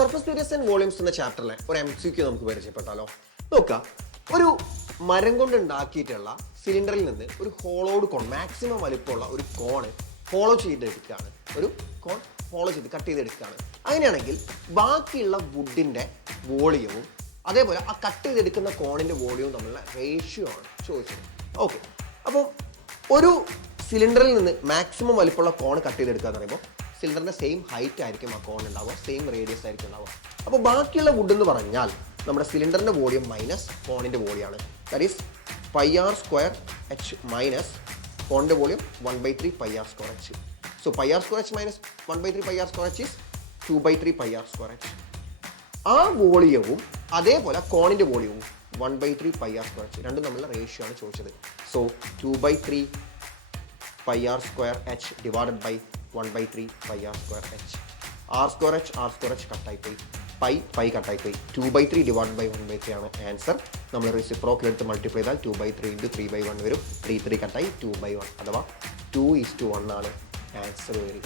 Surface Arias and volumes എന്ന ചാപ്റ്ററിലെ ഒരു MCQ നമുക്ക് പരിചയപ്പെട്ടാലോ. നോക്കുക, ഒരു മരം കൊണ്ട് ഉണ്ടാക്കിയിട്ടുള്ള സിലിണ്ടറിൽ നിന്ന് ഒരു ഹോളോഡ് കോൺ, മാക്സിമം വലിപ്പമുള്ള ഒരു കോണ് ഫോളോ ചെയ്തെടുക്കുകയാണ്. ഒരു കോൺ ഫോളോ ചെയ്ത് കട്ട് ചെയ്തെടുക്കുകയാണ്. അങ്ങനെയാണെങ്കിൽ ബാക്കിയുള്ള വുഡിൻ്റെ വോളിയവും അതേപോലെ ആ കട്ട് ചെയ്തെടുക്കുന്ന കോണിൻ്റെ വോളിയവും തമ്മിലുള്ള റേഷ്യോ ആണ് ചോദിച്ചത്. ഓക്കെ, അപ്പോൾ ഒരു സിലിണ്ടറിൽ നിന്ന് മാക്സിമം വലിപ്പമുള്ള കോൺ കട്ട് ചെയ്തെടുക്കുക എന്ന് പറയുമ്പോൾ സിലിണ്ടറിൻ്റെ സെയിം ഹൈറ്റ് ആയിരിക്കും ആ കോൺ ഉണ്ടാവുക, സെയിം റേഡിയസ് ആയിരിക്കും ഉണ്ടാവുക. അപ്പോൾ ബാക്കിയുള്ള വുഡ് എന്ന് പറഞ്ഞാൽ നമ്മുടെ സിലിണ്ടറിൻ്റെ വോളിയം മൈനസ് കോണിൻ്റെ വോളിയമാണ്. That is πr² h minus കോണിൻ്റെ volume 1/3 πr² h. So πr² h minus 1/3 πr² h is 2/3 πr² h. ആ വോളിയവും അതേപോലെ കോണിൻ്റെ വോളിയവും 1/3 πr² h രണ്ടും തമ്മിലുള്ള റേഷ്യോ ആണ് ചോദിച്ചത്. So 2/3 πr² h divided by 1/3 πr² h. r² h കട്ടായിപ്പോയി, പൈ കട്ടായിപ്പോയി. 2/3 ഡിവൈഡ് ബൈ 1/3 ആണ് ആൻസർ. നമ്മൾ റെസിപ്രോക്കൽ എടുത്ത് മൾട്ടിപ്ലൈ ചെയ്താൽ 2/3 × 3/1 വരും. 3 കട്ടായി 2/1 അഥവാ 2:1 ആണ് ആൻസർ വരും.